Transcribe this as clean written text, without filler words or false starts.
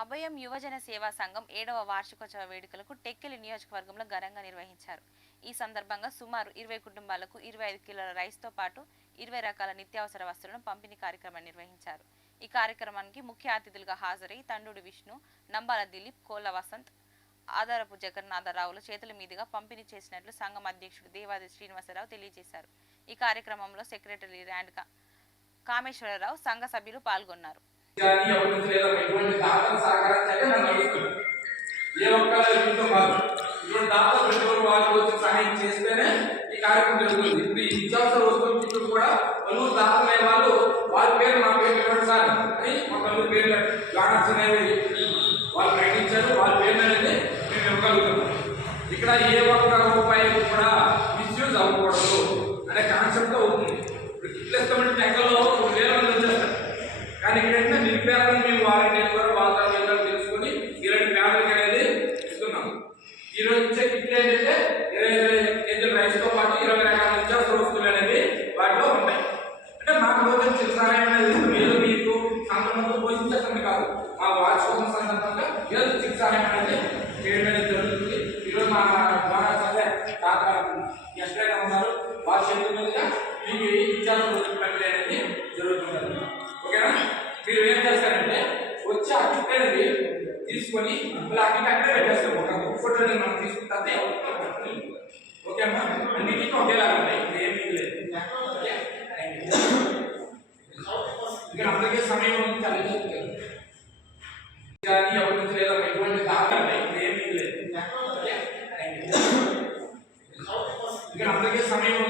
అభయం యువజన సేవా సంఘం 7వ వార్షికోత్సవ వేడుకలకు టెక్కెలి నియోజకవర్గంలో ఘనంగా నిర్వహించారు. ఈ సందర్భంగా సుమారు 20 కుటుంబాలకు 25 కిలోల రైస్తో పాటు 20 రకాల నిత్యావసర వస్తువులను పంపిణీ కార్యక్రమాన్ని నిర్వహించారు. ఈ కార్యక్రమానికి ముఖ్య అతిథులుగా హాజరై తండూడి విష్ణు, నంబాల దిలీప్, కోళ్ల వసంత్, ఆధారపు జగన్నాథరావుల చేతుల మీదుగా పంపిణీ చేసినట్లు సంఘం అధ్యక్షుడు దేవాది శ్రీనివాసరావు తెలియజేశారు. ఈ కార్యక్రమంలో సెక్రటరీ ర్యాండ్ కామేశ్వరరావు, సంఘ సభ్యులు పాల్గొన్నారు. సహాయం చేస్తేనే ఈ కార్యక్రమం జరుగుతుంది. ఇప్పుడు ఈ నిత్యావసర వస్తువులు కూడా పలువురు దాతలే వాళ్ళు వాళ్ళ పేరు నా పేరు ఇవ్వండి సార్ అని మా పలువురు పేర్లు బ్యానర్స్ అనేవి వాళ్ళు ప్రకటించారు. వాళ్ళ పేర్లు అనేది మేము ఇవ్వగలుగుతున్నాం. ఇక్కడ ఏ ఒక్క రూపాయి కూడా మిస్యూజ్ అవ్వకూడదు అనే కాన్సెప్ట్ అవుతుంది. ఇప్పుడు గిఫ్ట్లు ఇస్తామంటే టెంకల్లో